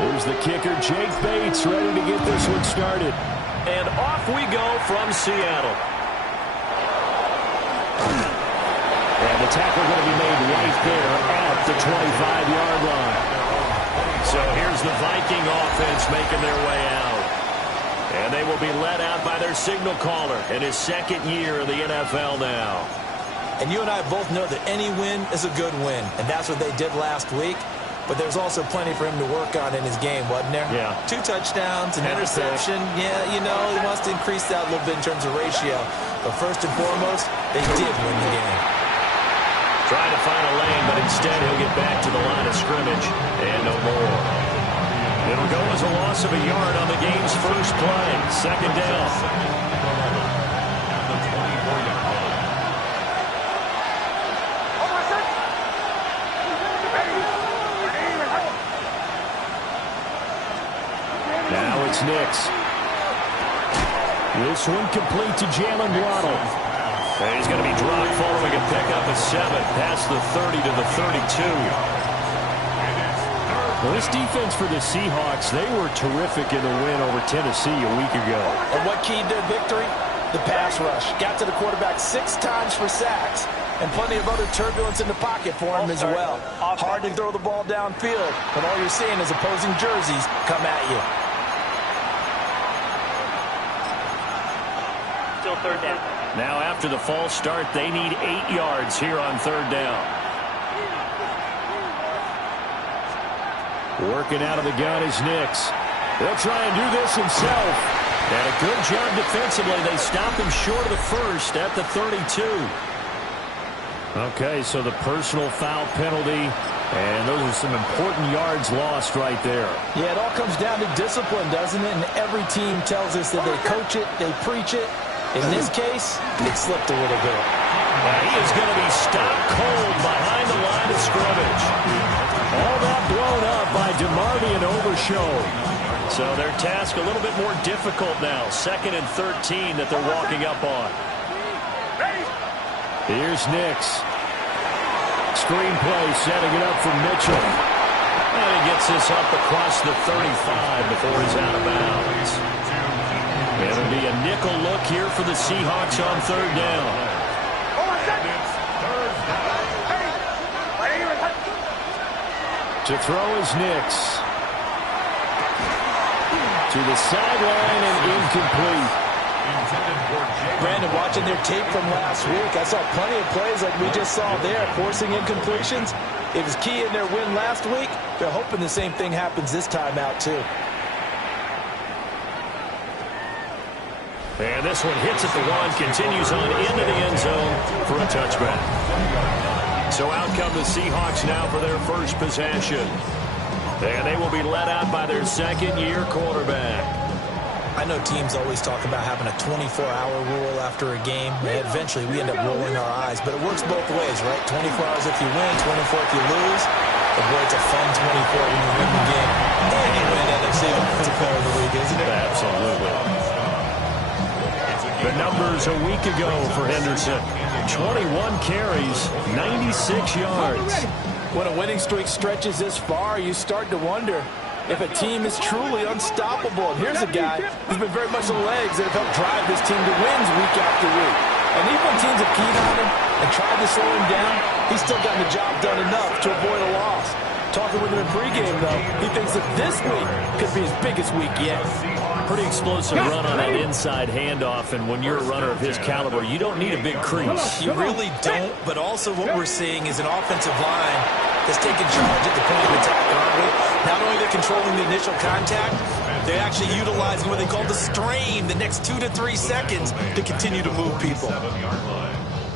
Here's the kicker, Jake Bates, ready to get this one started. And off we go from Seattle. And the tackle going to be made right there at the 25-yard line. So here's the Viking offense making their way out. And they will be led out by their signal caller in his second year in the NFL now. And you and I both know that any win is a good win, and that's what they did last week. But there's also plenty for him to work on in his game, wasn't there? Yeah. 2 touchdowns, an interception. Yeah, you know, he wants to increase that a little bit in terms of ratio. But first and foremost, they did win the game. Trying to find a lane, but instead he'll get back to the line of scrimmage. And no more. It'll go as a loss of a yard on the game's first play. Second down. Now it's Nix. This one complete to Jalen Waddle. And he's going to be dropped following a pickup of 7 past the 30 to the 32. Well, this defense for the Seahawks, they were terrific in the win over Tennessee a week ago. And what keyed their victory? The pass rush. Got to the quarterback 6 times for sacks. And plenty of other turbulence in the pocket for him as well. Hard to throw the ball downfield, but all you're seeing is opposing jerseys come at you. Still third down. Now after the false start, they need 8 yards here on third down. Working out of the gun is Nix. They'll try and do this himself. And a good job defensively. They stop him short of the first at the 32. Okay, so the personal foul penalty, and those are some important yards lost right there. Yeah, it all comes down to discipline, doesn't it? And every team tells us that they coach it, they preach it. In this case, it slipped a little bit. He is going to be stopped cold behind the line of scrimmage. All that blown up by DeMarvion Overshow. So their task a little bit more difficult now. 2nd and 13 that they're walking up on. Here's Nix. Screenplay setting it up for Mitchell. And he gets this up across the 35 before he's out of bounds. It'll be a nickel look here for the Seahawks on third down. To throw is Nix. To the sideline and incomplete. Brandon, watching their tape from last week, I saw plenty of plays like we just saw there, forcing incompletions. It was key in their win last week. They're hoping the same thing happens this time out, too. And this one hits at the 1, continues on into the end zone for a touchback. So out come the Seahawks now for their first possession. And they will be led out by their second-year quarterback. I know teams always talk about having a 24-hour rule after a game. And eventually we end up rolling our eyes. But it works both ways, right? 24 hours if you win, 24 if you lose. But boy, it's a fun 24 when you win the game. And you win NFC Offensive Player of the Week, isn't it? Absolutely. The numbers a week ago for Henderson. 21 carries, 96 yards. When a winning streak stretches this far, you start to wonder if a team is truly unstoppable. And here's a guy who's been very much the legs that have helped drive this team to wins week after week. And even when teams have keyed on him and tried to slow him down, he's still gotten the job done enough to avoid a loss. Talking with him in pregame, though, he thinks that this week could be his biggest week yet. Pretty explosive run on that inside handoff, and when you're a runner of his caliber, you don't need a big crease. You really don't, but also what we're seeing is an offensive line that's taking charge at the point of attack, aren't we? Not only they're controlling the initial contact, they're actually utilizing what they call the strain, the next 2 to 3 seconds, to continue to move people.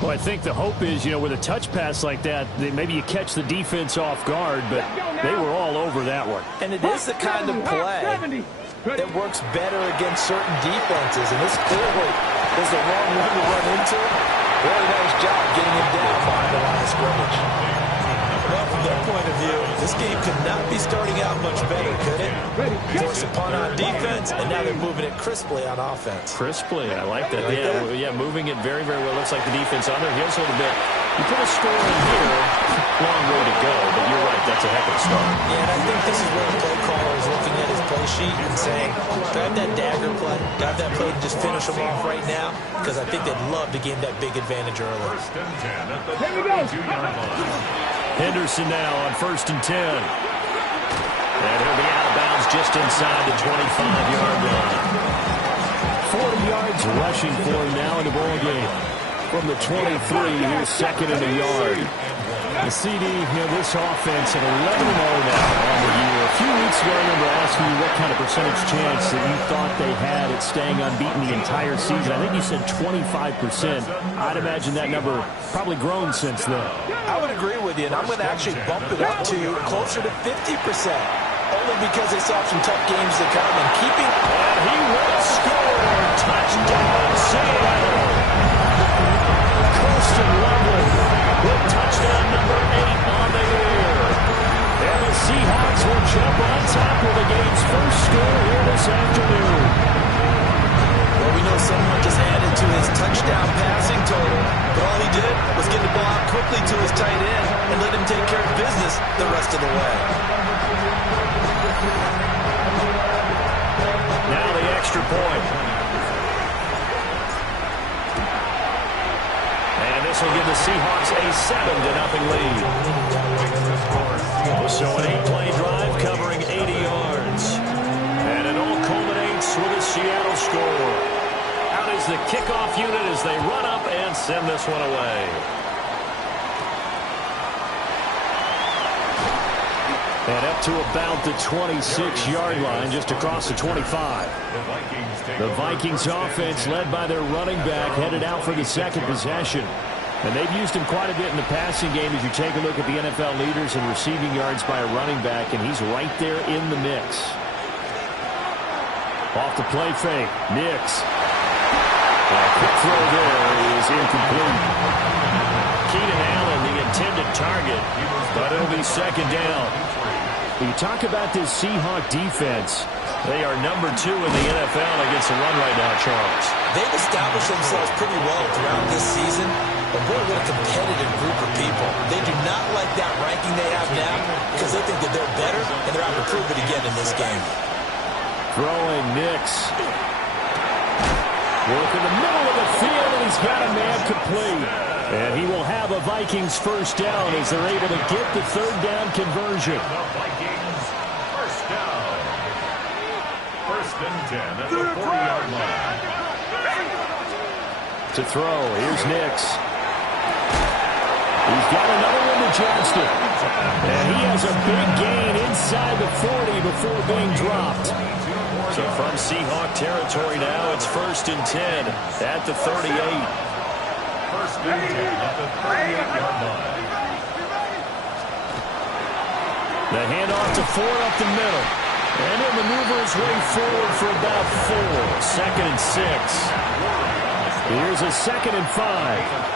Well, I think the hope is, with a touch pass like that, maybe you catch the defense off guard, but they were all over that one. And it is the kind of play that works better against certain defenses, and this clearly is the wrong one to run into. Really nice job getting him down behind the line of scrimmage. Well, from their point of view, this game could not be starting out much better, could it? Force a punt on defense, and now they're moving it crisply on offense. Crisply, I like that. Yeah, moving it very, very well. Looks like the defense on their heels a little bit. You put a score in here, long way to go, but you're right, that's a heck of a start. Yeah, and I think this is where the play caller he's looking at his play sheet and saying, grab that dagger play, grab that play and just finish them off right now, because I think they'd love to gain that big advantage early. Here we go. Henderson now on 1st and 10. And he'll be out of bounds just inside the 25-yard line. 40 yards rushing for him now in the ball game. From the 23, here's 2nd and a yard. The CD, this offense at 11-0 now on the year. A few weeks ago, I remember asking you what kind of percentage chance that you thought they had at staying unbeaten the entire season. I think you said 25%. I'd imagine that number probably grown since then. I would agree with you, and I'm going to actually bump it up to closer to 50%. Only because they saw some tough games to come and keeping. And he will score. Touchdown, Seattle. Colston Loveland with touchdown number 8 on the year. And the Seahawks will jump on top with the game's first score here this afternoon. Well, we know someone just added to his touchdown passing total, but all he did was get the ball out quickly to his tight end and let him take care of business the rest of the way. Now the extra point. And this will give the Seahawks a 7-0 lead. So an 8-play drive covering 80 yards. And it all culminates with a Seattle score. Out is the kickoff unit as they run up and send this one away. And up to about the 26-yard line, just across the 25. The Vikings offense led by their running back headed out for the second possession. And they've used him quite a bit in the passing game as you take a look at the NFL leaders in receiving yards by a running back, and he's right there in the mix. Off the play fake, Nix. A quick throw there is incomplete. Keenan Allen, the intended target, but it'll be 2nd down. When you talk about this Seahawk defense, they are number 2 in the NFL against the run right now, Charles. They've established themselves pretty well throughout this season. But boy, what a competitive group of people. They do not like that ranking they have now because they think that they're better, and they're out to prove it again in this game. Throwing Nix. Work in the middle of the field, and he's got a man complete. And he will have a Vikings first down as they're able to get the 3rd down conversion. Vikings first down. 1st and 10 at the 40-yard line. To throw, here's Nix. He's got another one to Johnston. And he has a big gain inside the 40 before being dropped. So from Seahawk territory now, it's 1st and 10 at the 38. 1st and 10 at the 38-yard line. The handoff to Ford up the middle. And he'll maneuver his way forward for about 4. 2nd and 6. Here's a 2nd and 5.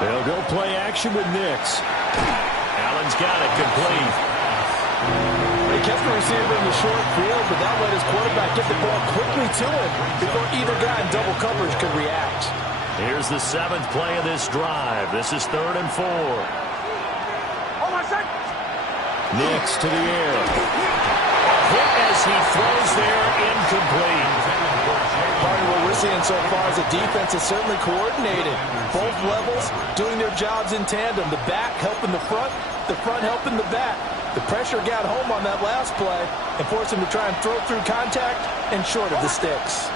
They'll go play action with Nix. Allen's got it complete. They kept the receiver in the short field, but that let his quarterback get the ball quickly to him before either guy in double coverage could react. Here's the 7th play of this drive. This is 3rd and 4. Nix to the air. Hit as he throws there, incomplete. Part of what we're seeing so far is the defense is certainly coordinated. Both levels doing their jobs in tandem. The back helping the front helping the back. The pressure got home on that last play and forced him to try and throw through contact and short of the sticks.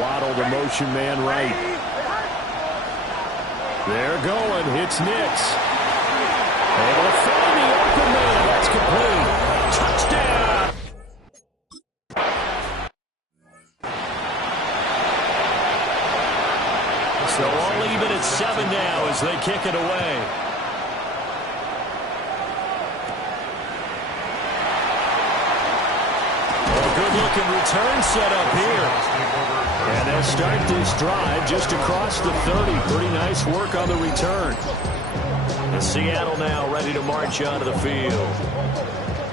Waddle, the motion man right. They're going. Hits Nix. Able to find the open man. That's complete. Touchdown. So all even at 7 now as they kick it away. A good-looking return set up here. And they'll start this drive just across the 30. Pretty nice work on the return. And Seattle now ready to march onto the field.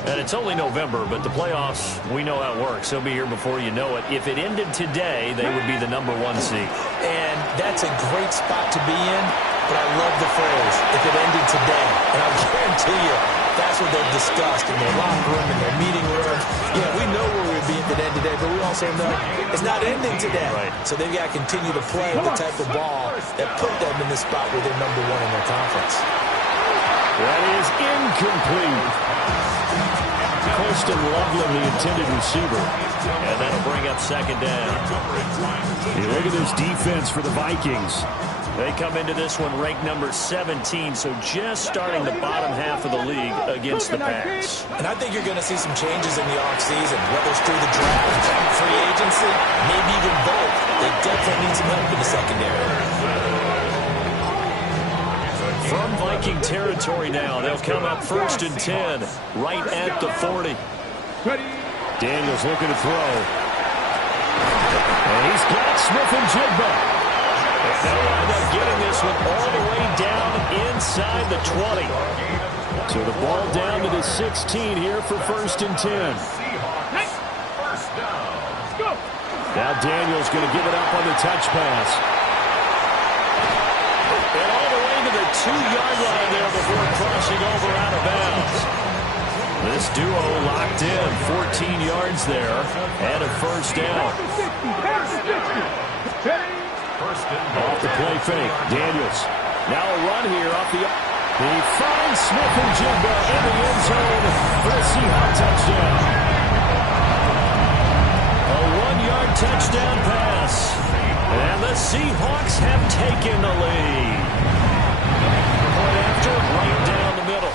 And it's only November, but the playoffs, we know how it works. They'll be here before you know it. If it ended today, they would be the #1 seed. And that's a great spot to be in. but I love the phrase, if it ended today. And I'll guarantee you, that's what they've discussed in their locker room, in their meeting room. Yeah, we know where we'd be if it ended today, but we also know it's not ending today. Right. So they've got to continue to play the type of ball that put them in the spot where they're number one in their conference. That is incomplete. Close to Loveland, the intended receiver. And that'll bring up second down. You look at this defense for the Vikings. They come into this one ranked number 17, so just starting the bottom half of the league against the pass. And I think you're going to see some changes in the offseason, whether it's through the draft, free agency, maybe even both. They definitely need some help in the secondary. From Viking territory now, they'll come up 1st and 10, right at the 40. Daniels looking to throw. And he's got Smith-Njigba. And they'll wind up getting this one all the way down inside the 20. So the ball down to the 16 here for 1st and 10. Now Daniels going to give it up on the touch pass. And all the way to the 2-yard line there before crossing over out of bounds. This duo locked in, 14 yards there, and a 1st down. Off the play fake, Daniels. Now a run here off the... He finds Smith-Njigba in the end zone for a Seahawk touchdown. A 1-yard touchdown pass. And the Seahawks have taken the lead. Point after, right down the middle.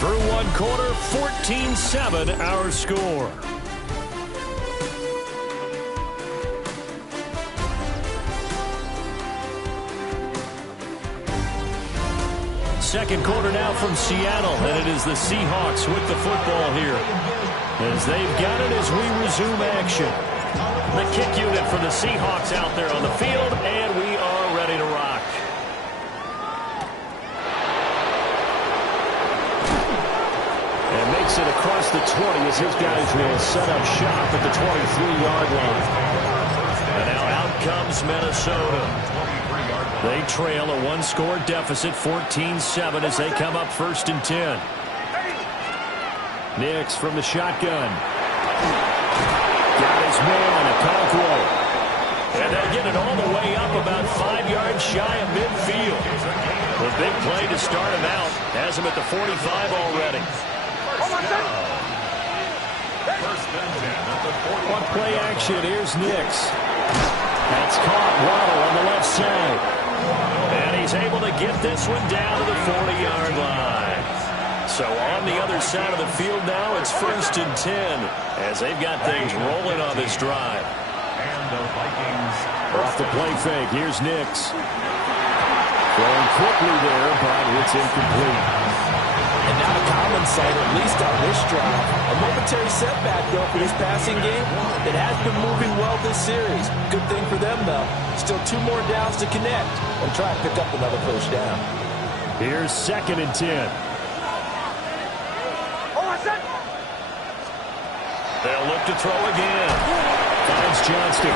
Through one quarter, 14-7 our score. Second quarter now from Seattle, and it is the Seahawks with the football here. As they've got it as we resume action. The kick unit for the Seahawks out there on the field, and we are ready to rock. And makes it across the 20 as his guys will set up shop at the 23-yard line. And now out comes Minnesota. They trail a 1-score deficit, 14-7, as they come up 1st and 10. Nix from the shotgun. Got his man, Okonkwo. And they'll get it all the way up about 5 yards shy of midfield. The big play to start him out has him at the 45 already. On play action, here's Nix. That's caught. Waddle on the left side. And he's able to get this one down to the 40-yard line. So on the other side of the field now, it's 1st and 10 as they've got things rolling on this drive. And the Vikings off the play fake. Here's Nix. Throwing quickly there, but it's incomplete. And not a common sight, at least on this drive. A momentary setback, though, for this passing game. It has been moving well this series. Good thing for them, though. Still 2 more downs to connect and try and pick up another 1st down. Here's 2nd and 10. They'll look to throw again. Finds Johnston.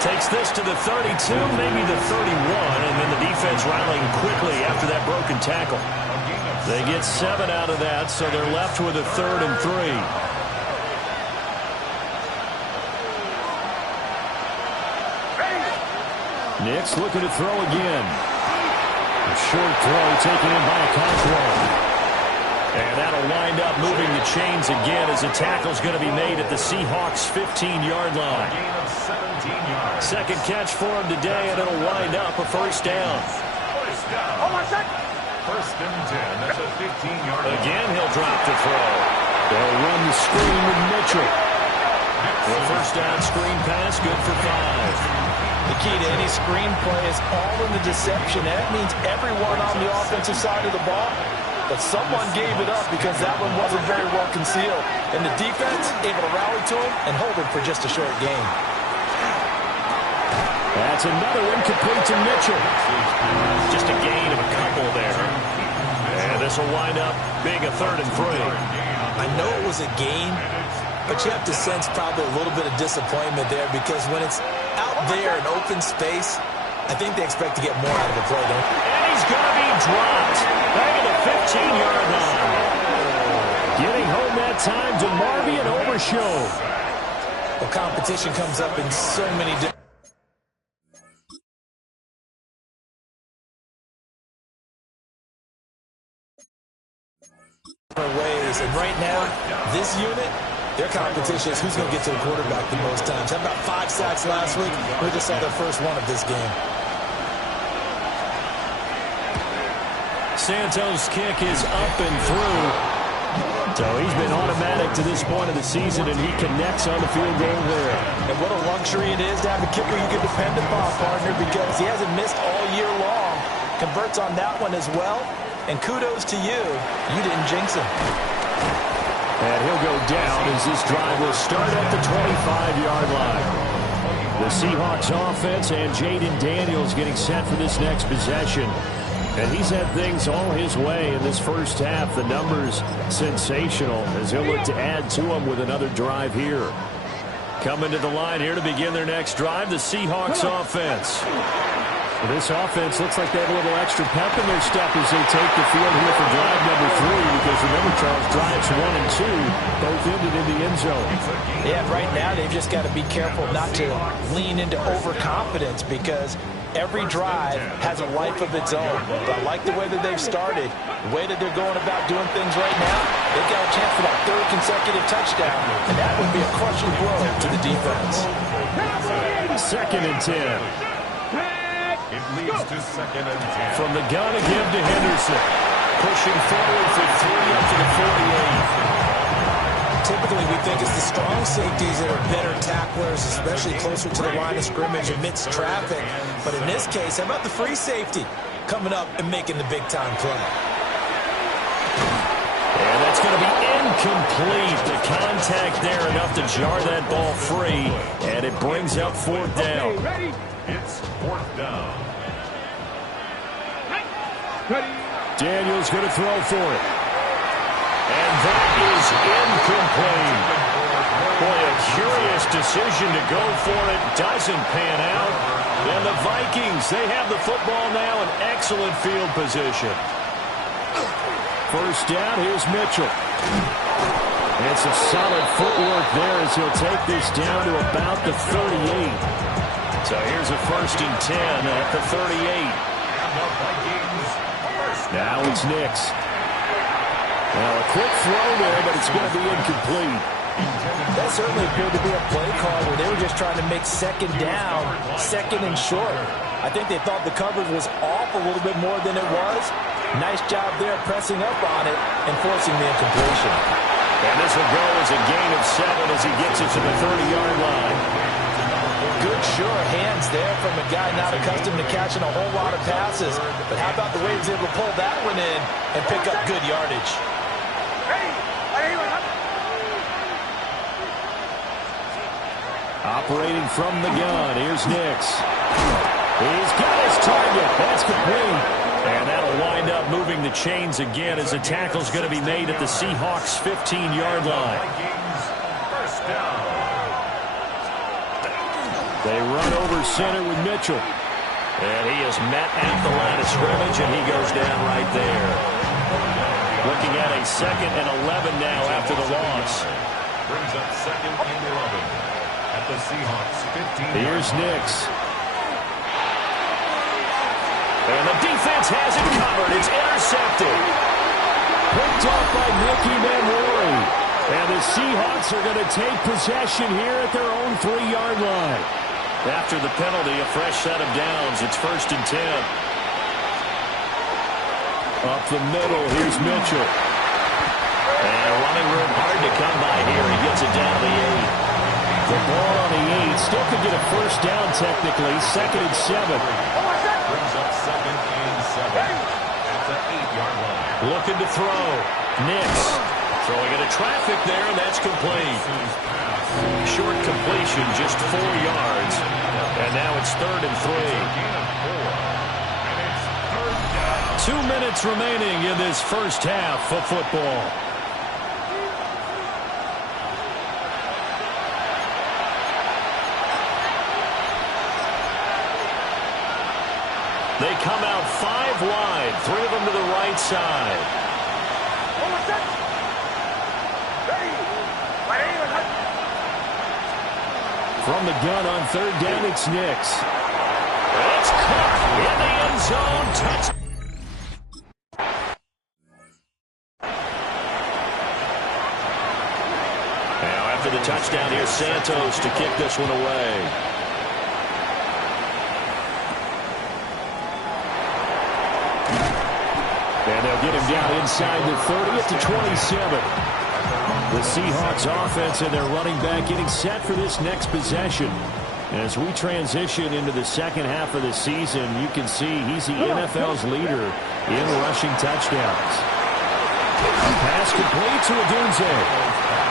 Takes this to the 32, maybe the 31, and then the defense rallying quickly after that broken tackle. They get 7 out of that, so they're left with a 3rd and 3. Nix looking to throw again. A short throw taken in by Okonkwo. And that'll wind up moving the chains again as a tackle's going to be made at the Seahawks' 15-yard line. Second catch for him today, and it'll wind up a 1st down. 1st and 10. That's a 15-yard line. Again, he'll drop to throw. They'll run the screen with Mitchell. The 1st down screen pass, good for 5. The key to any screen play is all in the deception. That means everyone on the offensive side of the ball. But someone gave it up because that one wasn't very well concealed. And the defense able to rally to him and hold him for just a short game. That's another incomplete to Mitchell. Just a gain of a couple there. And this will wind up being a 3rd and 3. I know it was a gain, but you have to sense probably a little bit of disappointment there because when it's out there in open space, I think they expect to get more out of the play, don't they? And he's 15-yard line. Getting home that time to Marvian Overshow. Well, competition comes up in so many different ways. And right now, this unit, their competition is who's going to get to the quarterback the most times. How about 5 sacks last week? We just saw their first one of this game. Santos' kick is up and through. So he's been automatic to this point of the season, and he connects on the field goal there. And what a luxury it is to have a kicker you can depend upon, partner, because he hasn't missed all year long. Converts on that one as well. And kudos to you. You didn't jinx him. And he'll go down as this drive will start at the 25-yard line. The Seahawks offense and Jaden Daniels getting set for this next possession. And he's had things all his way in this first half. The numbers sensational as he'll look to add to them with another drive here. Coming to the line here to begin their next drive, the Seahawks offense. Well, this offense looks like they have a little extra pep in their step as they take the field here for drive number 3, because remember, Charles, drives 1 and 2 both ended in the end zone. Yeah, right now they've just got to be careful not to lean into overconfidence, because every drive has a life of its own. But I like the way that they've started, the way that they're going about doing things right now. They've got a chance for that 3rd consecutive touchdown, and that would be a crushing blow to the defense. 2nd and 10. It leads to 2nd and 10. From the gun again to Henderson. Pushing forward for 3 up to the 48. Typically, we think it's the strong safeties that are better tacklers, especially closer to the line of scrimmage amidst traffic. But in this case, how about the free safety coming up and making the big-time play? And that's going to be incomplete. The contact there enough to jar that ball free, and it brings up 4th down. It's 4th down. Daniels going to throw for it. And that is incomplete. Boy, a curious decision to go for it. Doesn't pan out. And the Vikings, they have the football now in excellent field position. First down, here's Mitchell. And some solid footwork there as he'll take this down to about the 38. So here's a 1st and 10 at the 38. Now it's Nix. Well, a quick throw there, but it's going to be incomplete. That certainly appeared to be a play call where they were just trying to make 2nd down, 2nd and short. I think they thought the coverage was off a little bit more than it was. Nice job there pressing up on it and forcing the incompletion. And this will go as a gain of 7 as he gets it to the 30-yard line. Good, sure hands there from a guy not accustomed to catching a whole lot of passes. But how about the way he was able to pull that one in and pick up good yardage? Operating from the gun, here's Nix. He's got his target. That's complete. And that'll wind up moving the chains again as the tackle's going to be made at the Seahawks' 15-yard line. First down. They run over center with Mitchell. And he is met at the line of scrimmage, and he goes down right there. Looking at a 2nd and 11 now after the loss. Brings up 2nd and 11 at the Seahawks 15. Here's Nix. And the defense has it covered. It's intercepted. Picked off by Nicky Manwari. And the Seahawks are going to take possession here at their own 3-yard line. After the penalty, a fresh set of downs. It's 1st and 10. Up the middle, here's Mitchell. And running room hard to come by here. He gets it down to the 8. The ball on the 8. Still could get a first down technically. 2nd and 7. Brings up 2nd and 7 at the 8-yard line. Looking to throw. Nix throwing into traffic there, and that's complete. Short completion, just 4 yards. And now it's 3rd and 3. And it's 3rd down. 2 minutes remaining in this first half of football. They come out 5 wide 3 of them to the right side. From the gun on 3rd down, it's Nix. It's caught in the end zone. Touch. Now after the touchdown, here's Santos to kick this one away. And they'll get him down inside the 30 at the 27. The Seahawks offense and their running back getting set for this next possession. As we transition into the second half of the season, you can see he's the NFL's leader in rushing touchdowns. Pass complete to Odunze.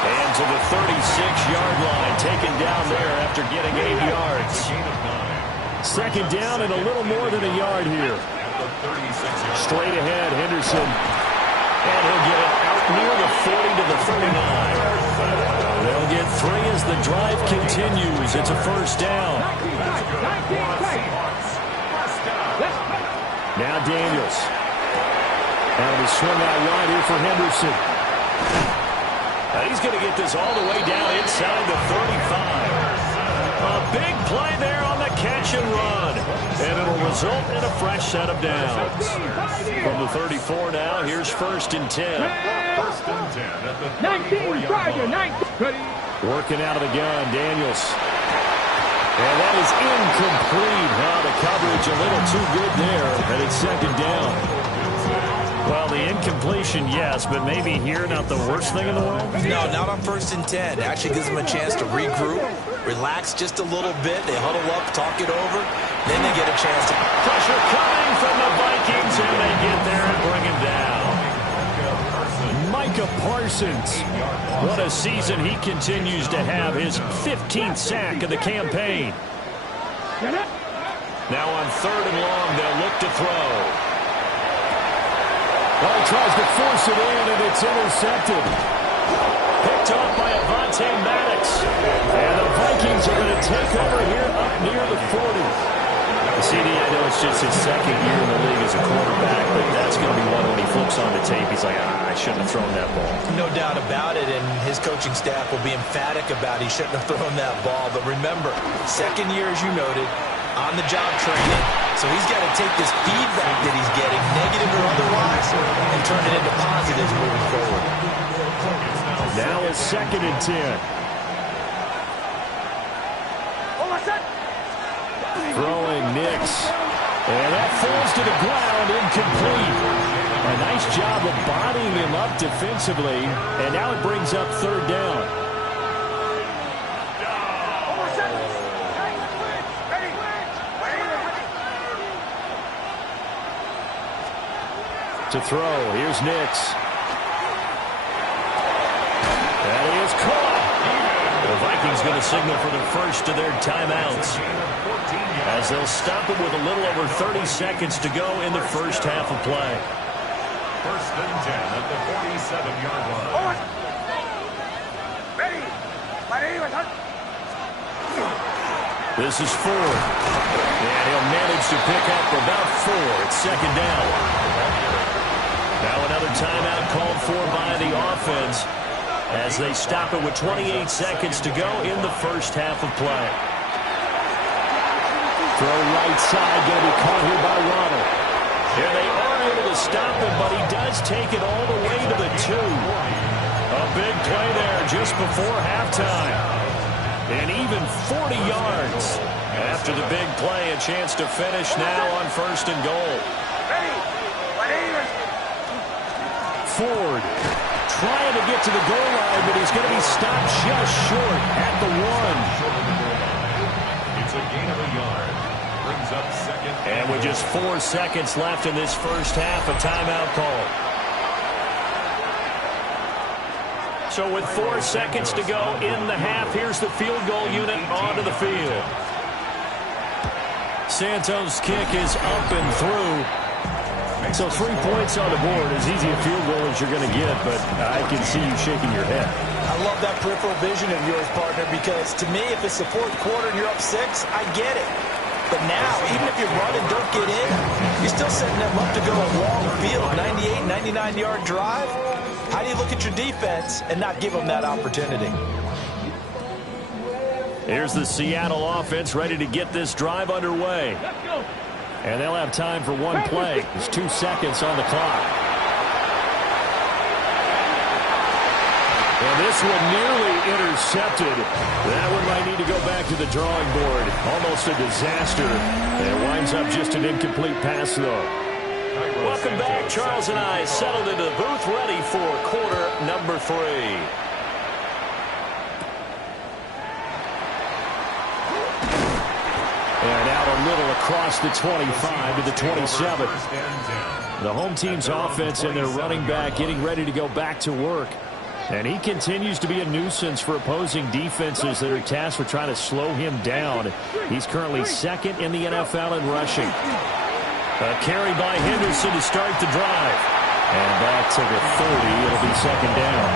And to the 36-yard line, taken down there after getting 8 yards. Second down and a little more than a yard here. Straight ahead, Henderson. And he'll get it out near the 40 to the 39. They'll get 3 as the drive continues. It's a first down. Now Daniels. And we swing out wide here for Henderson. He's going to get this all the way down inside the 35. A big play there on the catch and run. And it'll result in a fresh set of downs. From the 34 now, here's 1st and 10. 1st and 10 at the 34-yard line. Working out of the gun, Daniels. And that is incomplete. The coverage a little too good there, and it's 2nd down. Well, the incompletion, yes, but maybe here not the worst thing in the world? No, not on 1st and 10. It actually gives them a chance to regroup, relax just a little bit. They huddle up, talk it over, then they get a chance to... Pressure coming from the Vikings, and they get there and bring him down. Micah Parsons. What a season he continues to have. His 15th sack of the campaign. Now on 3rd and long, they'll look to throw. Well, he tries to force it in, and it's intercepted. Picked off by Avonte Maddox. And the Vikings are going to take over here up near the 40. CD, I know it's just his 2nd year in the league as a quarterback, but that's going to be one when he flips on the tape. He's like, I shouldn't have thrown that ball. No doubt about it, and his coaching staff will be emphatic about he shouldn't have thrown that ball. But remember, 2nd year, as you noted, on-the-job training. So he's got to take this feedback that he's getting, negative or otherwise, and turn it into positives moving forward. Now it's 2nd and 10. Throwing Nix. And that falls to the ground, incomplete. A nice job of bodying him up defensively. And now it brings up 3rd down. To throw, here's Nix. That is caught. The Vikings going to signal for the first of their timeouts, as they'll stop it with a little over 30 seconds to go in the first half of play. 1st and 10 at the 47-yard line. This is Ford. And he'll manage to pick up about 4. It's 2nd down. Now another timeout called for by the offense, as they stop it with 28 seconds to go in the first half of play. Throw right side, going to be caught here by Waddle. Here they are able to stop him, but he does take it all the way to the 2. A big play there just before halftime. And even 40 yards after the big play, a chance to finish now on 1st and goal. Ford trying to get to the goal line, but he's going to be stopped just short at the 1. It's a gain of a yard. Brings up 2nd. And with just 4 seconds left in this first half, a timeout call. So with 4 seconds to go in the half, here's the field goal unit onto the field. Santos' kick is up and through. So 3 points on the board, as easy a field goal as you're going to get, but I can see you shaking your head. I love that peripheral vision of yours, partner, because to me, if it's the 4th quarter and you're up 6, I get it. But now, even if you run and don't get in, you're still setting them up to go a long field, 98, 99-yard drive. How do you look at your defense and not give them that opportunity? Here's the Seattle offense ready to get this drive underway. And they'll have time for one play. There's 2 seconds on the clock. And this one nearly intercepted. That one might need to go back to the drawing board. Almost a disaster. And it winds up just an incomplete pass, though. Welcome back. Charles and I settled into the booth, ready for quarter number 3. And out a little across the 25 to the 27. The home team's offense and their running back getting ready to go back to work. And he continues to be a nuisance for opposing defenses that are tasked with trying to slow him down. He's currently 2nd in the NFL in rushing. A carry by Henderson to start the drive. And back to the 30. It'll be 2nd down.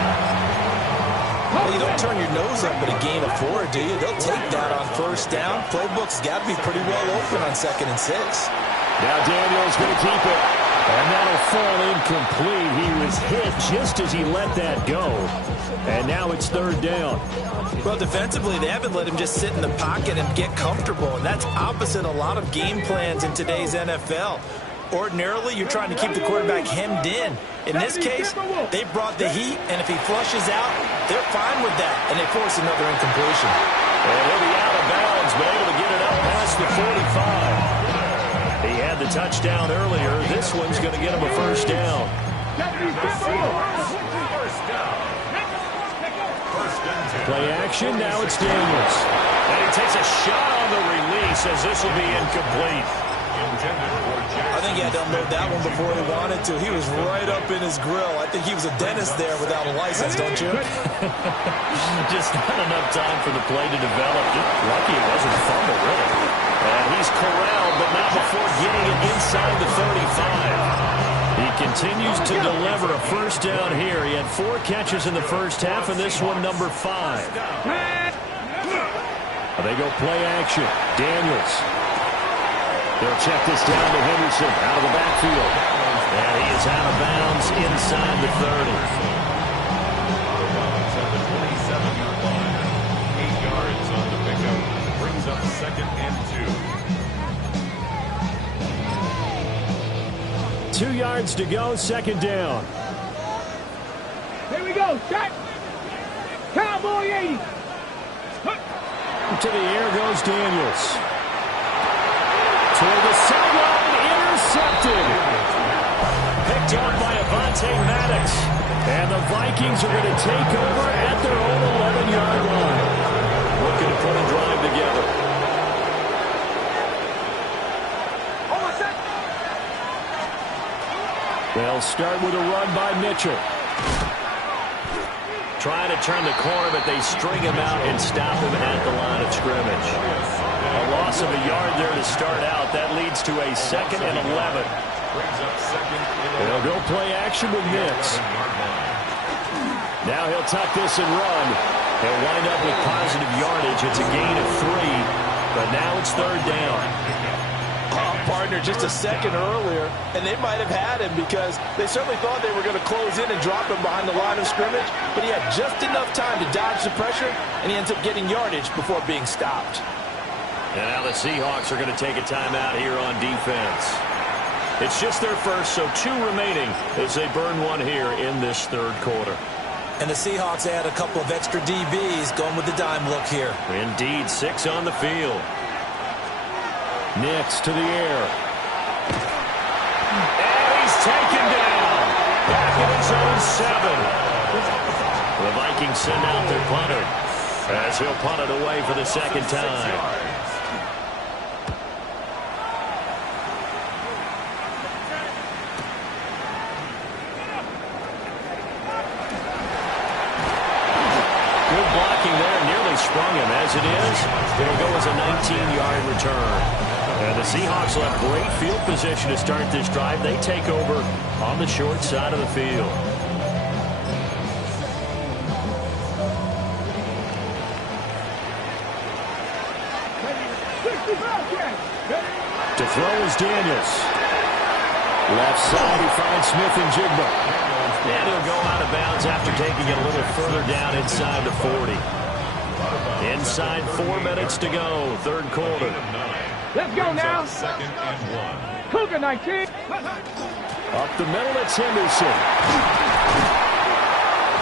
Well, you don't turn your nose up at a gain of 4, do you? They'll take that on 1st down. Playbook's got to be pretty well open on 2nd and 6. Now Daniel's going to keep it. And that'll fall incomplete. He was hit just as he let that go. And now it's 3rd down. Well, defensively, they haven't let him just sit in the pocket and get comfortable. And that's opposite a lot of game plans in today's NFL. Ordinarily, you're trying to keep the quarterback hemmed in. In this case, they brought the heat, and if he flushes out, they're fine with that, and they force another incompletion. And he'll be out of bounds, but able to get it up past the 45. He had the touchdown earlier. This one's going to get him a 1st down. Play action, now it's Daniels. And he takes a shot on the release as this will be incomplete. I think he had to unload that one before he wanted to. He was right up in his grill. I think he was a dentist there without a license, don't you? Just not enough time for the play to develop. Just lucky it wasn't fumble, really. And he's corralled, but not before getting it inside the 35. He continues to deliver a 1st down here. He had 4 catches in the 1st half, and this one number 5. They go play action. Daniels. They'll check this down to Henderson out of the backfield. And he is out of bounds inside the 30. At the 27-yard line. 8 yards on the pickup. Brings up 2nd and 2. 2 yards to go, 2nd down. Here we go, shot. Cowboy 80. To the air goes Daniels. Toward the sideline, intercepted. Picked up by Avonte Maddox. And the Vikings are going to take over at their own 11-yard line. Looking to put a drive together. They'll start with a run by Mitchell. Trying to turn the corner, but they string him out and stop him at the line of scrimmage. A loss of a yard there to start out. That leads to a 2nd and 11. They'll go play action with Nix. Now he'll tuck this and run. He'll wind up with positive yardage. It's a gain of 3, but now it's 3rd down. Partner just a second earlier, and they might have had him because they certainly thought they were going to close in and drop him behind the line of scrimmage, but he had just enough time to dodge the pressure, and he ends up getting yardage before being stopped. And now the Seahawks are going to take a timeout here on defense. It's just their first, so 2 remaining as they burn one here in this 3rd quarter. And the Seahawks add a couple of extra DBs going with the dime look here. Indeed, 6 on the field. Nix to the air. And he's taken down. Back in his own 7. The Vikings send out their punter as he'll punt it away for the 2nd time. Good blocking there, nearly sprung him. As it is, it'll go as a 19-yard return. And the Seahawks will have great field position to start this drive. They take over on the short side of the field. throw is Daniels. Left side, he finds Smith and Jigba. And he'll go out of bounds after taking it a little further down inside the 40. Inside 4 minutes to go, third quarter. Let's go now. Second and 1. Cougar 19. Up the middle, it's Henderson.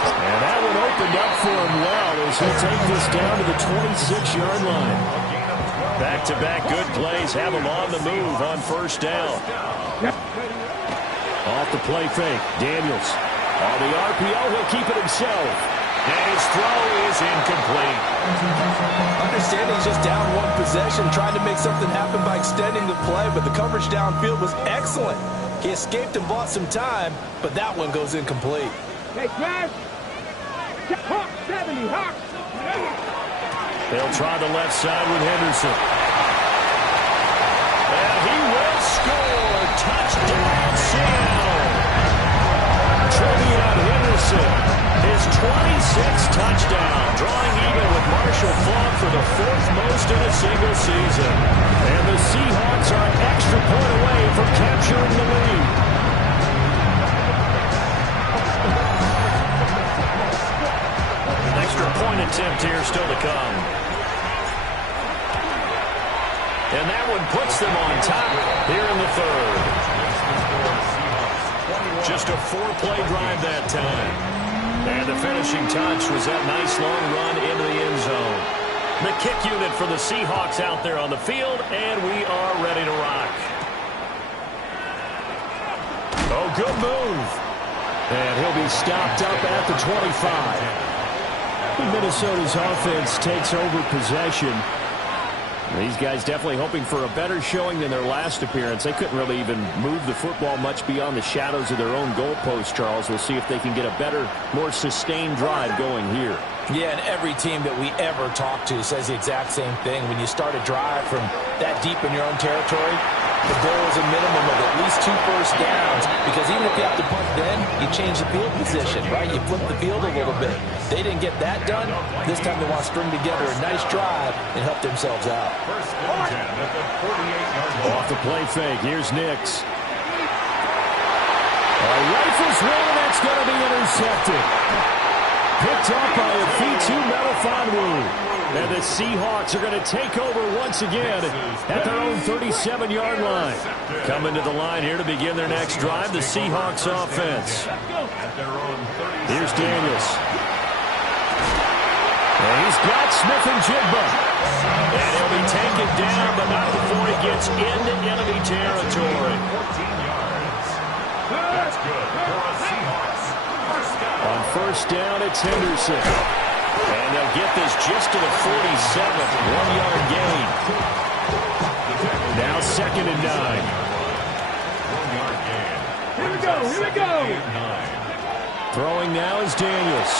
And that one opened up for him well as he'll take this down to the 26-yard line. Back-to-back good plays have him on the move on first down. Off the play fake, Daniels. On the RPO, he'll keep it himself. And his throw is incomplete. Understanding he's just down one possession, trying to make something happen by extending the play, but the coverage downfield was excellent. He escaped and bought some time, but that one goes incomplete. Hey, Crash. Hawk 70, Hawk. They'll try the left side with Henderson. And he will score. Touchdown, Seattle. Tribute on Henderson. His 26th touchdown, drawing even with Marshall Faulk for the 4th most in a single season. And the Seahawks are an extra point away from capturing the lead. An extra point attempt here still to come. And that one puts them on top here in the third. Just a 4-play drive that time. And the finishing touch was that nice long run into the end zone. The kick unit for the Seahawks out there on the field, and we are ready to rock. Oh, good move. And he'll be stopped up at the 25. Minnesota's offense takes over possession. These guys definitely hoping for a better showing than their last appearance. They couldn't really even move the football much beyond the shadows of their own goalpost, Charles. We'll see if they can get a better, more sustained drive going here. Yeah, and every team that we ever talk to says the exact same thing. When you start a drive from that deep in your own territory, the goal is a minimum of at least 2 first downs, because even if you have to punt then, you change the field position, right? You flip the field a little bit. They didn't get that done. This time they want to string together a nice drive and help themselves out. First and 10 at the 48-yard line. Off the play fake, here's Nix. A rifles one, that's going to be intercepted. Picked up by a Fitu Melifonwu. And the Seahawks are going to take over once again at their own 37-yard line. Coming to the line here to begin their next drive, the Seahawks offense. Here's Daniels. And he's got Smith and Jigba. And he'll be taken down, but not before he gets into enemy territory. 14 yards. That's good for a Seahawks. First down. On first down, it's Henderson. And they'll get this just to the 47th, 1-yard gain. Now 2nd and 9. 1-yard gain. Here we go, here we go. Throwing now is Daniels.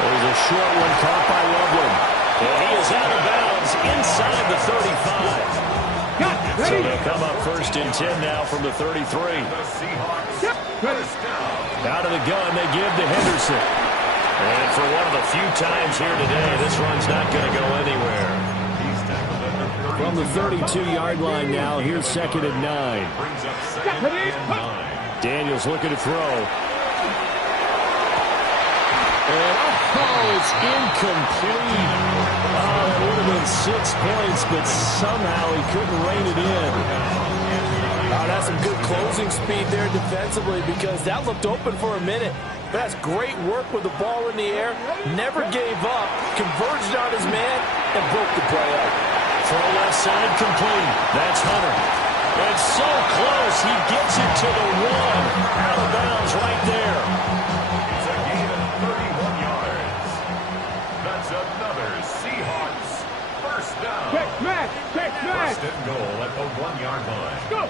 There's a short one caught by Loveland. And he is out of bounds inside the 35. So they'll come up first and 10 now from the 33. Out of the gun, they give to Henderson. And for one of the few times here today, this run's not going to go anywhere. From the 32-yard line now, here's 2nd and 9. Daniels looking to throw. And it's incomplete. Oh, it would have been 6 points, but somehow he couldn't rein it in. Oh, that's some good closing speed there defensively, because that looked open for a minute. That's great work with the ball in the air. Never gave up, converged on his man, and broke the play up. Throw left side complete. That's Hunter. And so close, he gets it to the 1. Out of bounds right there. It's a gain of 31 yards. That's another Seahawks first down. First and goal at the 1-yard line. Go.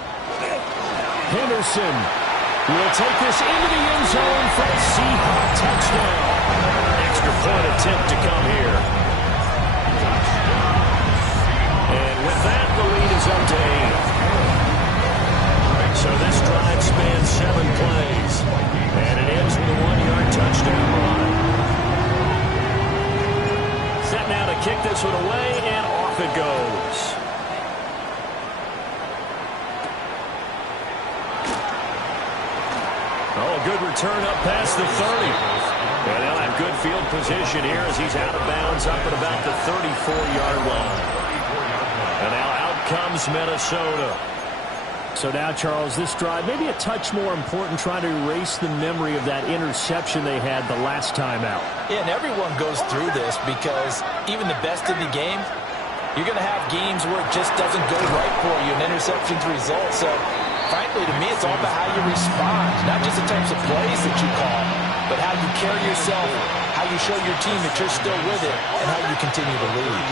Henderson will take this into the end zone for a Seahawk touchdown. Extra point attempt to come here. And with that, the lead is up to 8. So this drive spans 7 plays. And it ends with a 1-yard touchdown run. Set now to kick this one away, and off it goes. Oh, good return up past the 30. And they'll have good field position here as he's out of bounds up at about the 34-yard line. And now out comes Minnesota. So now, Charles, this drive maybe a touch more important, trying to erase the memory of that interception they had the last time out. Yeah, and everyone goes through this because even the best in the game, you're going to have games where it just doesn't go right for you, and interceptions result. So, frankly, to me, it's all about how you respond, not just the types of plays that you call, but how you carry yourself, how you show your team that you're still with it, and how you continue to lead.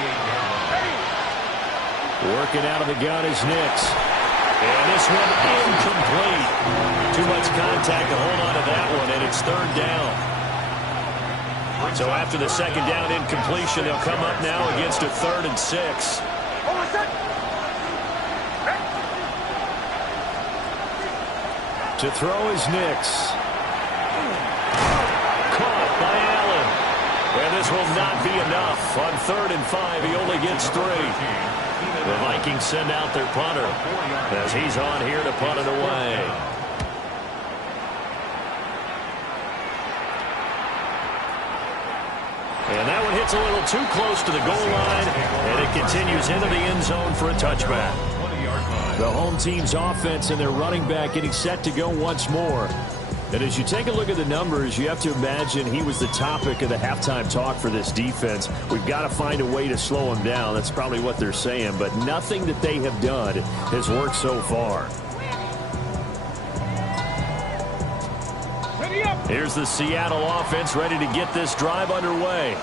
Working out of the gun is Nix. And this one incomplete. Too much contact to hold on to that one, and it's third down. So after the second down incompletion, they'll come up now against a 3rd and 6. To throw is Nix. Caught by Allen. And this will not be enough. On 3rd and 5, he only gets 3. The Vikings send out their punter as he's on here to punt it away. And that one hits a little too close to the goal line, and it continues into the end zone for a touchback. The home team's offense and their running back getting set to go once more. And as you take a look at the numbers, you have to imagine he was the topic of the halftime talk for this defense. We've got to find a way to slow him down. That's probably what they're saying. But nothing that they have done has worked so far. Here's the Seattle offense ready to get this drive underway.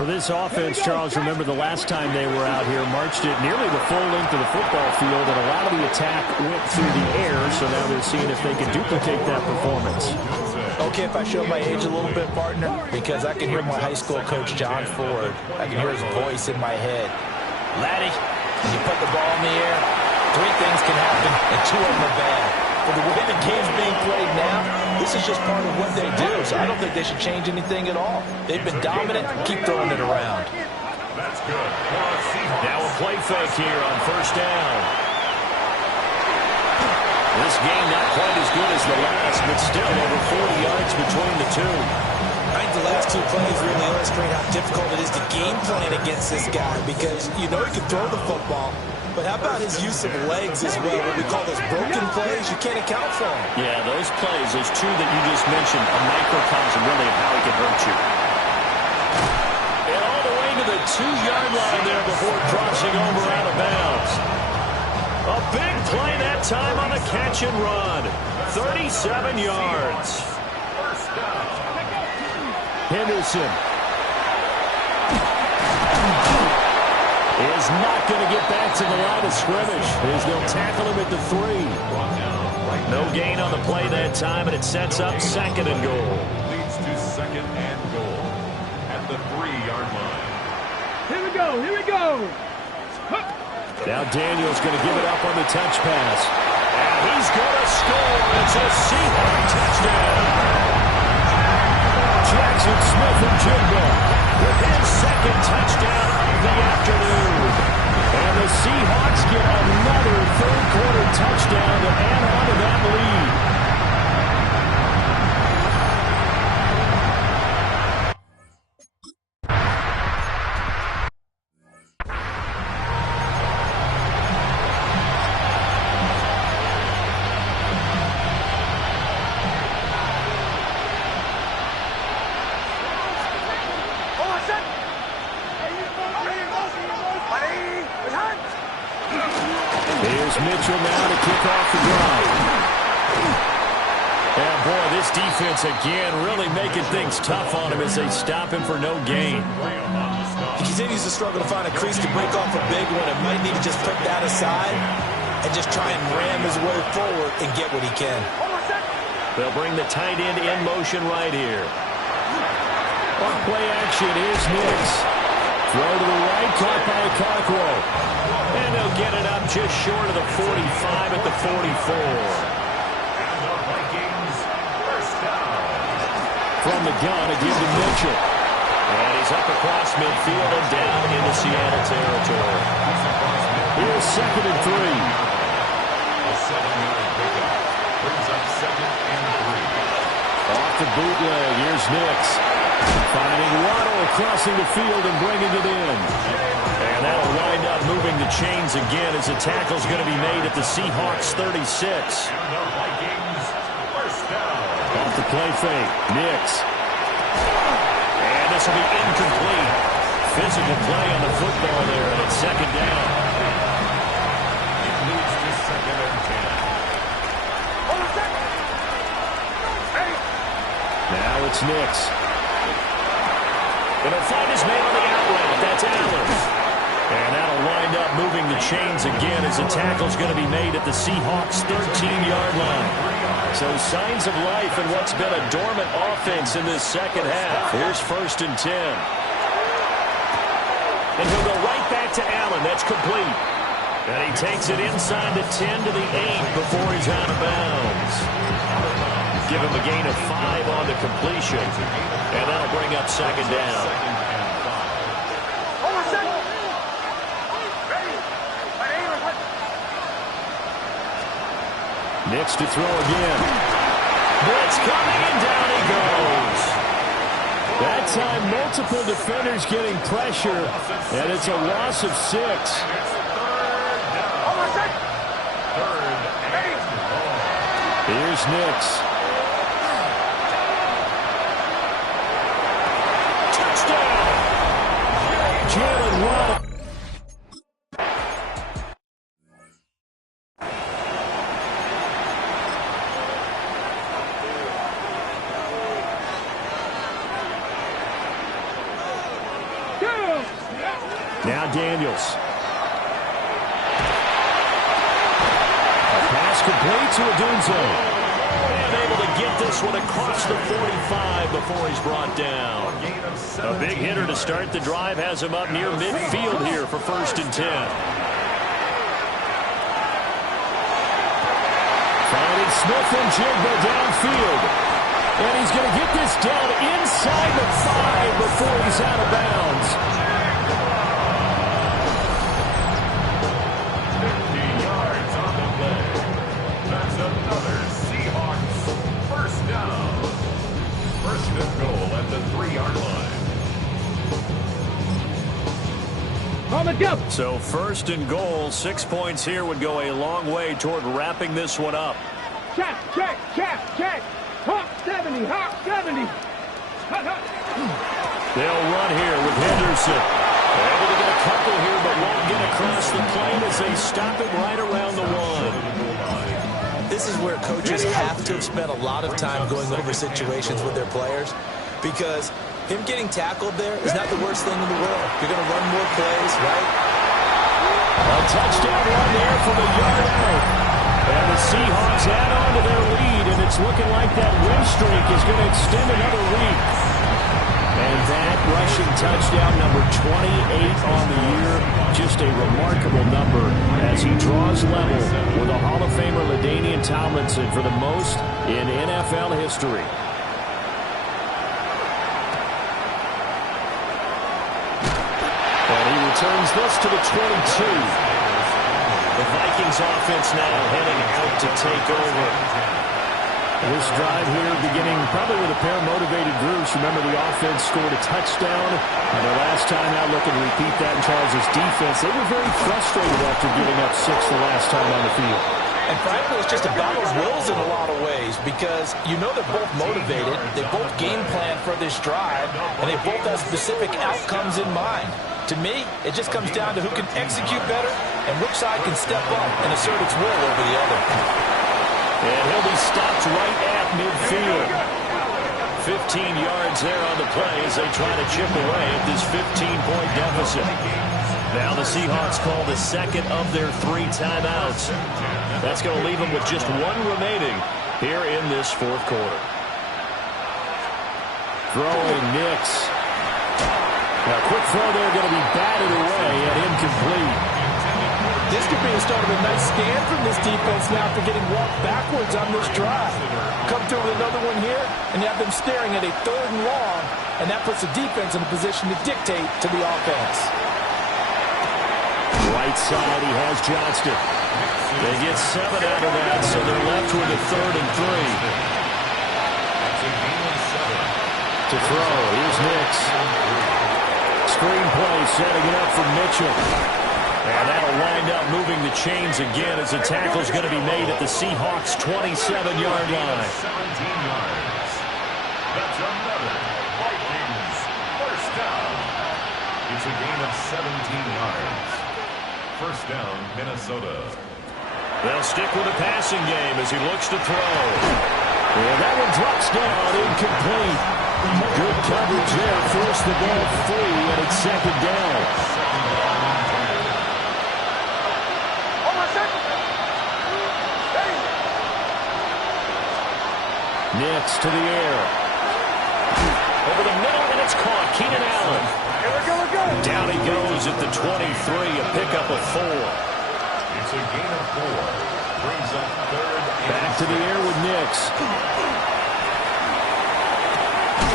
For this offense, Charles, remember the last time they were out here, marched it nearly the full length of the football field, and a lot of the attack went through the air, so now they're seeing if they can duplicate that performance. Okay, if I show my age a little bit, partner, because I can hear my high school coach, John Ford. I can hear his voice in my head. Laddie, when you put the ball in the air, 3 things can happen, and 2 of them are bad. For the way the game's being played now, this is just part of what they do, so I don't think they should change anything at all. They've been dominant. Keep throwing it around. That's good. Now a play fake here on 1st down. This game not quite as good as the last, but still over 40 yards between the two. I think the last 2 plays really illustrate how difficult it is to game plan against this guy, because you know he can throw the football, but how about his use of legs as well? What we call those broken plays, you can't account for them. Yeah, those plays, those 2 that you just mentioned, a microcosm really of how he can hurt you. And all the way to the 2-yard line there before crossing over out of bounds. A big play that time on the catch and run. 37 yards. Henderson is not going to get back to the line of scrimmage as they'll tackle him at the 3. No gain on the play that time, and it sets up 2nd and goal. Leads to 2nd and goal at the 3-yard line. Here we go, here we go. Now Daniel's going to give it up on the touch pass. And he's going to score. It's a Seahawks touchdown. Jackson Smith-Njigba with his 2nd touchdown of the afternoon. And the Seahawks get another 3rd-quarter touchdown to add on to that lead. Mitchell now to kick off the drive. And boy, this defense again really making things tough on him as they stop him for no gain. He continues to struggle to find a crease to break off a big one, and might need to just put that aside and just try and ram his way forward and get what he can. They'll bring the tight end in motion right here. On play action is Nix. Throw to the right, caught by Cockrell. And they'll get it up just short of the 45 at the 44. And the Vikings first down. From the gun, again to Mitchell. And he's up across midfield and down into Seattle territory. Here's 2nd and 3. A 7-yard pickup brings up 2nd and 3. Off the bootleg, here's Nix. Finding Waddle, crossing the field and bringing it in. And that'll wind up moving the chains again as the tackle's going to be made at the Seahawks 36. Off the play fake, Nix. And this will be incomplete. Physical play on the football there, and it's second down. It leads to second and 10. Now it's Nix. And he'll find his man on the out route. That's Allen. And that'll wind up moving the chains again as the tackle's going to be made at the Seahawks 13-yard line. So signs of life in what's been a dormant offense in this second half. Here's 1st and 10. And he'll go right back to Allen. That's complete. And he takes it inside the 10 to the 8 before he's out of bounds. Give him a gain of 5 on the completion. And that'll bring up second down. Nix to throw again. Blitz coming, and down he goes. That time, multiple defenders getting pressure, and it's a loss of 6. Here's Nix. Touchdown! Jalen Waddle. Now Daniels. A pass complete to Odunze. And able to get this one across the 45 before he's brought down. A big hitter to start the drive has him up near midfield here for 1st and 10. Finding Smith and Jigba downfield. And he's going to get this down inside the 5 before he's out of bounds. Another Seahawks first down. 1st and goal at the 3-yard line. On the jump. So 1st and goal, 6 points here would go a long way toward wrapping this one up. Check. Hawk 70, Hawk 70. They'll run here with Henderson. They're able to get a couple here, but won't get across the plane as they stop it right around the 1. This is where coaches have to have spent a lot of time going over situations with their players, because him getting tackled there is not the worst thing in the world. You're going to run more plays, right? A touchdown run there from a yard out. And the Seahawks add on to their lead, and it's looking like that win streak is going to extend another week. And that rushing touchdown, number 28 on the year, just a remarkable number as he draws level with a Hall of Famer LaDainian Tomlinson for the most in NFL history. And he returns this to the 22. The Vikings offense now heading out to take over. This drive here beginning probably with a pair of motivated groups. Remember, the offense scored a touchdown. And the last time out, looking to repeat that in Charles' defense. They were very frustrated after giving up 6 the last time on the field. And frankly, it's just a battle of wills in a lot of ways, because you know they're both motivated. They both game plan for this drive, and they both have specific outcomes in mind. To me, it just comes down to who can execute better and which side can step up and assert its will over the other. And he'll be stopped right at midfield. 15 yards there on the play as they try to chip away at this 15-point deficit. Now the Seahawks call the second of their 3 timeouts. That's going to leave them with just 1 remaining here in this 4th quarter. Throwing Nix. Now, quick throw there, going to be batted away and incomplete. This could be the start of a nice scan from this defense now after getting walked backwards on this drive. Come through with another one here, and you have them staring at a 3rd and long, and that puts the defense in a position to dictate to the offense. Right side, he has Johnston. They get 7 out of that, so they're left with a 3rd and 3. to throw. Here's Nix. Screenplay setting it up for Mitchell. And that'll wind up moving the chains again as the tackle's going to be made at the Seahawks' 27-yard line. 17 yards. That's another Vikings first down. It's a gain of 17 yards. First down, Minnesota. They'll stick with the passing game as he looks to throw. And that one drops down, incomplete. Good coverage there, forced the ball free, and it's second down. Nix to the air. Over the middle, and it's caught. Keenan Allen. Down he goes at the 23, a pickup of 4. It's a gain of 4. Brings up third. Back to the air with Nix.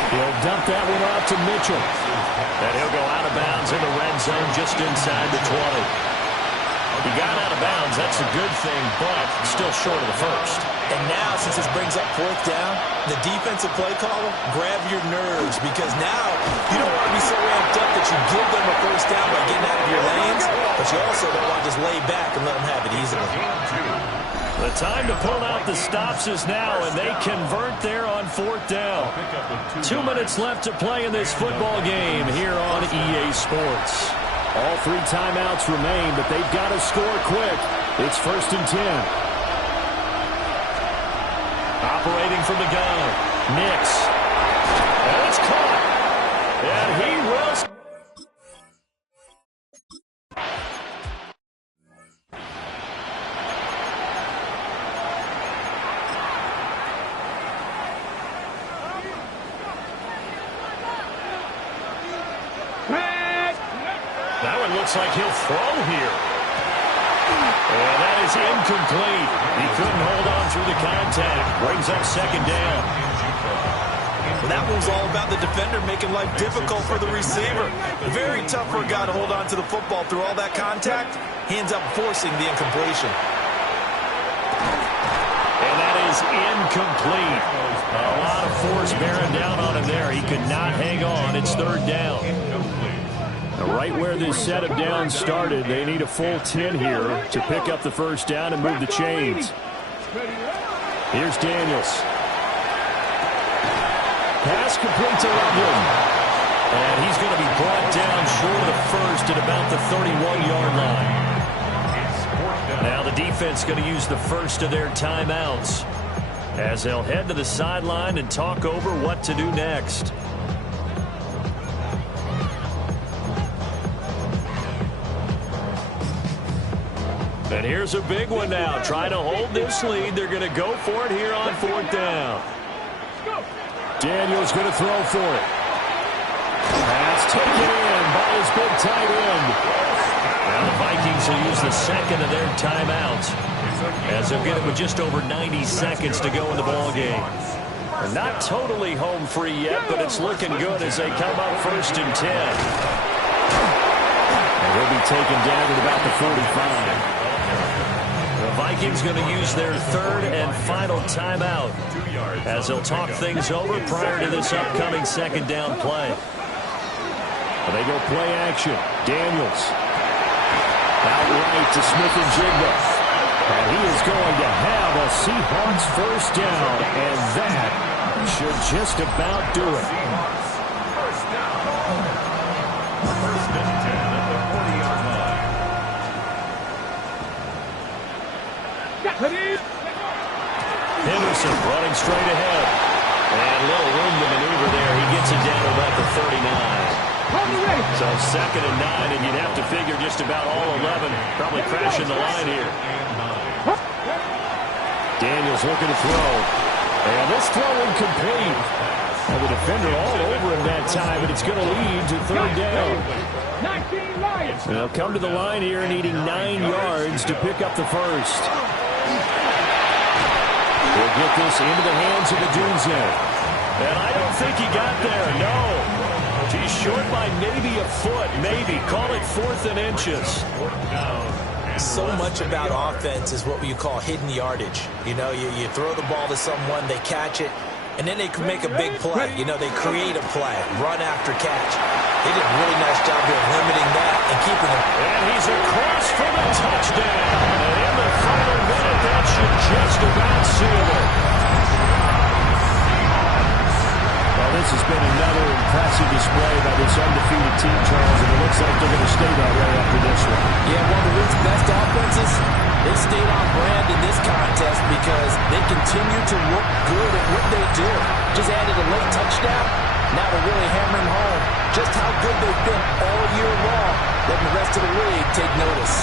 He'll dump that one off to Mitchell. And he'll go out of bounds in the red zone just inside the 20. He got out of bounds. That's a good thing, but still short of the first. And now, since this brings up fourth down, the defensive play caller, grab your nerves, because now you don't want to be so ramped up that you give them a first down by getting out of your lanes, but you also don't want to just lay back and let them have it easily. The time to pull out the stops is now, and they convert there on fourth down. 2 minutes left to play in this football game here on EA Sports. All 3 timeouts remain, but they've got to score quick. It's first and 10. Operating from the gun, Nix. And it's caught. And he will. That one looks like he'll throw here. And that is incomplete. He couldn't hold on through the contact. Brings up second down. Well, that one's all about the defender making life difficult for the receiver. Very tough for a guy to hold on to the football through all that contact. Hands up forcing the incompletion. And that is incomplete. A lot of force bearing down on him there. He could not hang on. It's third down. Right where this set of downs started, they need a full 10 here to pick up the first down and move the chains. Here's Daniels. Pass complete to Loveland. And he's going to be brought down short of the first at about the 31-yard line. Now the defense going to use the first of their timeouts as they'll head to the sideline and talk over what to do next. And here's a big one now. Trying to hold this lead. They're going to go for it here on fourth down. Daniels going to throw for it. Pass taken in by his big tight end. Now the Vikings will use the second of their timeouts as they'll get it with just over 90 seconds to go in the ball game. They're not totally home free yet, but it's looking good as they come up first and 10. And he'll be taken down at about the 45. The Vikings going to use their third and final timeout as they'll talk things over prior to this upcoming second down play. They go play action. Daniels. Out right to Smith-Njigba. And he is going to have a Seahawks first down, and that should just about do it. First down. First and 10 at the 40-yard line. Henderson running straight ahead. And little room to maneuver there. He gets it down to about the 39. So second and 9, and you'd have to figure just about all 11 probably crashing the line here. Daniels looking to throw. And this throw incomplete. And the defender all over him that time, and it's going to lead to third down. And they'll come to the line here needing 9 yards to pick up the first. We'll get this into the hands of the Dunze. And I don't think he got there, no. He's short by maybe a foot, maybe. Call it 4th and inches. So much about offense is what you call hidden yardage. You know, you throw the ball to someone, they catch it, and then they can make a big play. You know, they create a play, run after catch. They did a really nice job here of limiting that and keeping them. And he's across for the touchdown. And in the final minute, that should just about seal it. Well, this has been another impressive display by this undefeated team, Charles, and it looks like they're going to stay that way after this one. Yeah, one of the Wind's best offenses, they stayed on brand in this contest because they continue to look good at what they do. Just added a late touchdown. Now they're really hammering home just how good they've been all year long, letting the rest of the league take notice.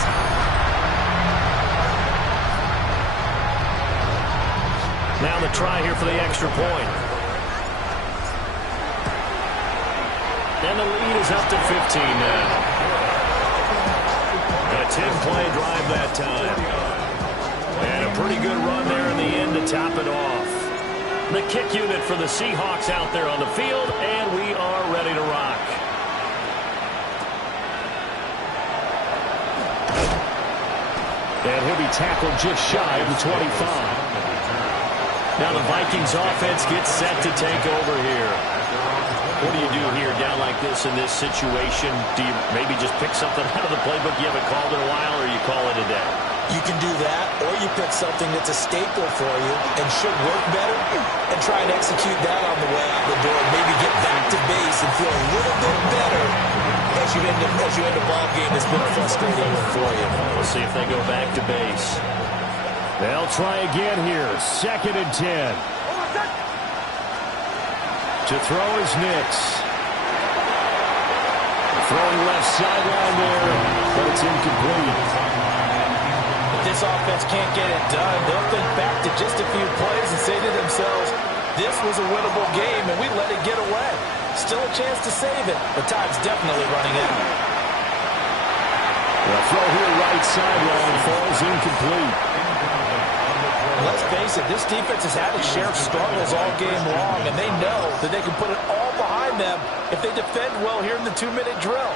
Now the try here for the extra point. And the lead is up to 15 now. A 10-play drive that time. And a pretty good run there in the end to top it off. The kick unit for the Seahawks out there on the field, and we are ready to rock. And he'll be tackled just shy of the 25. Now the Vikings offense gets set to take over here. What do you do here down like this in this situation? Do you maybe just pick something out of the playbook you haven't called in a while, or you call it a day? You can do that, or you pick something that's a staple for you and should work better and try and execute that on the way out the door. Maybe get back to base and feel a little bit better as you end a ball game that's been a frustrating one for you. We'll see if they go back to base. They'll try again here. 2nd and 10. To throw is Nix. Throwing left sideline there, but it's incomplete. This offense can't get it done. They'll think back to just a few plays and say to themselves, this was a winnable game, and we let it get away. Still a chance to save it, but time's definitely running out. The throw here right sideline falls incomplete. Let's face it, this defense has had its share of struggles all game long, and they know that they can put it all behind them if they defend well here in the 2-minute drill.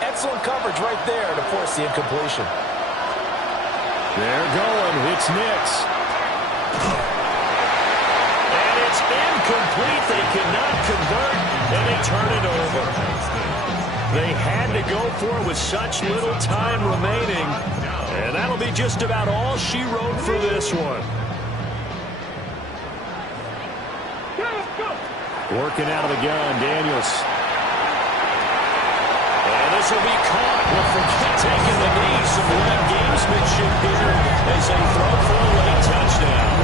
Excellent coverage right there to force the incompletion. They're going. It's Nix. And it's incomplete. They cannot convert, and they turn it over. They had to go for it with such little time remaining, and that'll be just about all she wrote for this one. Working out of the gun, Daniels. And this will be caught. Well, forget taking the knee. Some late gamesmanship here as they throw for a late touchdown.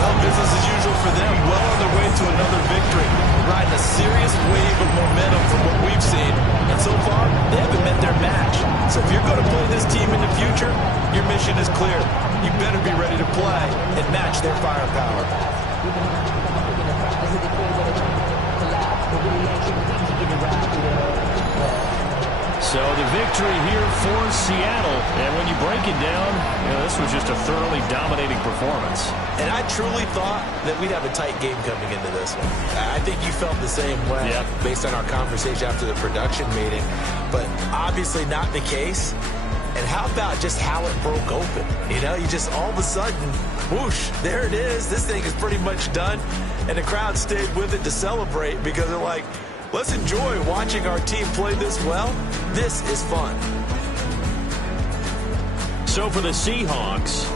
Well, business as usual for them. Well on their way to another victory. Riding a serious wave of momentum from what we've seen. And so far, they haven't met their match. So if you're going to play this team in the future, your mission is clear. You better be ready to play and match their firepower. So the victory here for Seattle. And when you break it down, this was just a thoroughly dominating performance. And I truly thought that we'd have a tight game coming into this one. I think you felt the same way based on our conversation after the production meeting. But obviously not the case. And how about just how it broke open? You know, you just all of a sudden, whoosh, there it is. This thing is pretty much done. And the crowd stayed with it to celebrate because they're like, let's enjoy watching our team play this well. This is fun. So for the Seahawks,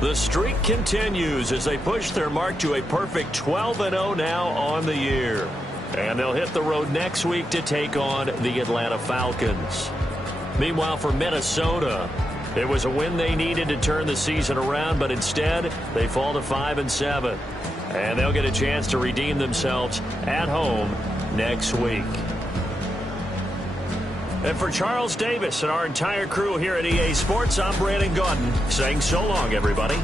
the streak continues as they push their mark to a perfect 12-0 now on the year. And they'll hit the road next week to take on the Atlanta Falcons. Meanwhile, for Minnesota, it was a win they needed to turn the season around, but instead they fall to 5-7. And they'll get a chance to redeem themselves at home next week. And for Charles Davis and our entire crew here at EA Sports, I'm Brandon Gaudin saying so long, everybody.